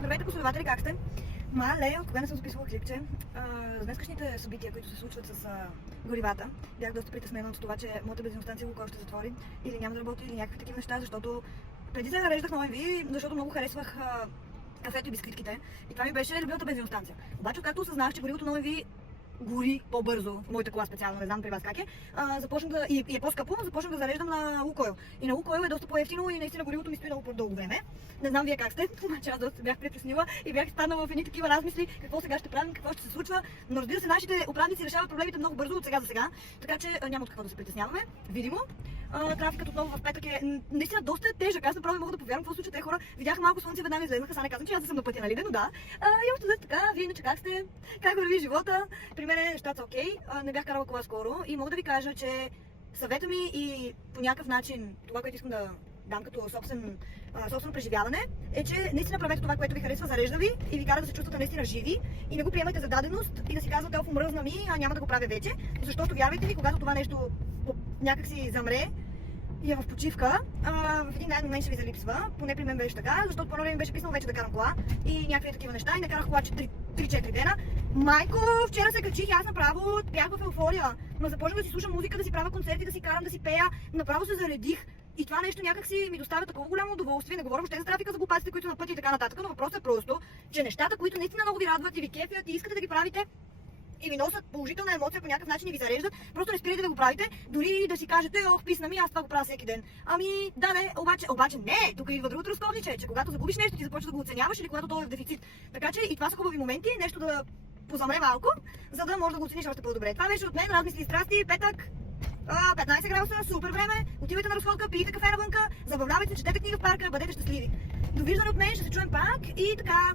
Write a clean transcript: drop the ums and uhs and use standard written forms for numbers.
Здравейте, последователи, как сте? Мале, от кога не съм записвала клипче. За днескашните събития, които се случват с горивата, бях доста притеснена от това, че моята бензиностанция Лукойл ще затвори или няма да работи, или някакви такива неща, защото преди се зареждах на OMV, защото много харесвах кафето и бисквитките и това ми беше любимата бензиностанция. Обаче, както осъзнах, че горивото на OMV гори по-бързо, в моята кола специално, не знам при вас как е, започнах да, и е по-скъпо, започнах да зареждам на Лукойл. И на Лукойл е доста по-евтино и наистина горивото ми стои много по-дълго време. Не знам вие как сте, обаче аз доста бях притеснила и бях станала в едни такива размисли, какво сега ще правим, какво ще се случва. Но разбира се, нашите управници решават проблемите много бързо от сега за сега, така че няма от какво да се притесняваме. Видимо. Трафикът отново в петък е наистина доста тежък. Аз направо не мога да повярвам какво случва. Те хора видяха малко слънце, веднага излезнаха. Сега не казвам, че аз съм на пътя, нали? Но да. И още така, вие иначе как сте? Как върви живота? При мен нещата са окей. Не бях карала кола скоро и мога да ви кажа, че съвета ми и по някакъв начин това, което искам да дам като собствено преживяване, е, че наистина правете това, което ви харесва, зарежда ви и ви кара да се чувствате наистина живи и не го приемайте за даденост и да си казвате, мръзна ми, няма да го правя вече, защото вярвайте ми, когато това нещо някак си замре и е в почивка, в един ден момент ще ви залипсва, поне при мен беше така, защото по-добре ми беше писано вече да карам кола и някакви такива неща и не карах кола 3-4 дена. Майко, вчера се качих и аз направо бях в еуфория, но започнах да си слушам музика, да си правя концерти, да си карам, да си пея, направо се заредих. И това нещо някак си ми доставя такова голямо удоволствие. Не говоря въобще за трафика, за глупаците, които на пътя и така нататък, но въпросът е просто, че нещата, които наистина много ви радват и ви кефят и искате да ги правите, и ви носят положителна емоция по някакъв начин и ви зареждат, просто не спирайте да го правите, дори да си кажете, писна ми, аз това го правя всеки ден. Да, обаче не, тук идва другото разковниче, че когато загубиш нещо, ти започваш да го оценяваш или когато то е в дефицит. Така че и това са хубави моменти, нещо да позамре малко, за да можеш да го оцениш още по-добре. Това беше от мен, размисли и страсти, петък. 15 градуса, супер време, отивайте на разходка, пийте кафе навънка, забавлявайте, четете книга в парка, бъдете щастливи. Довиждане от мен, ще се чуем пак и така.